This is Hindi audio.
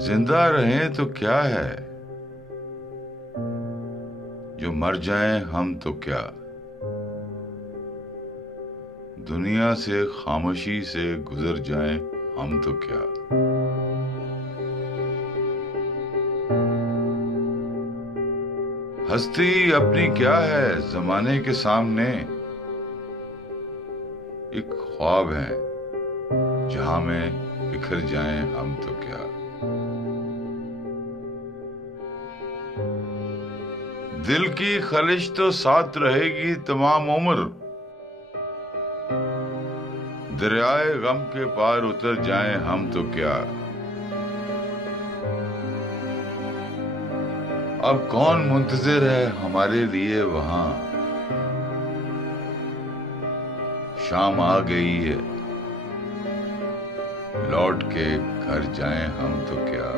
जिंदा रहें तो क्या है, जो मर जाएं हम तो क्या। दुनिया से खामोशी से गुजर जाएं हम तो क्या। हस्ती अपनी क्या है जमाने के सामने, एक ख्वाब है जहां में बिखर जाएं हम तो क्या। दिल की खलिश तो साथ रहेगी तमाम उम्र, दरियाए गम के पार उतर जाएं हम तो क्या। अब कौन मुंतजिर है हमारे लिए वहां, शाम आ गई है लौट के घर जाएं हम तो क्या।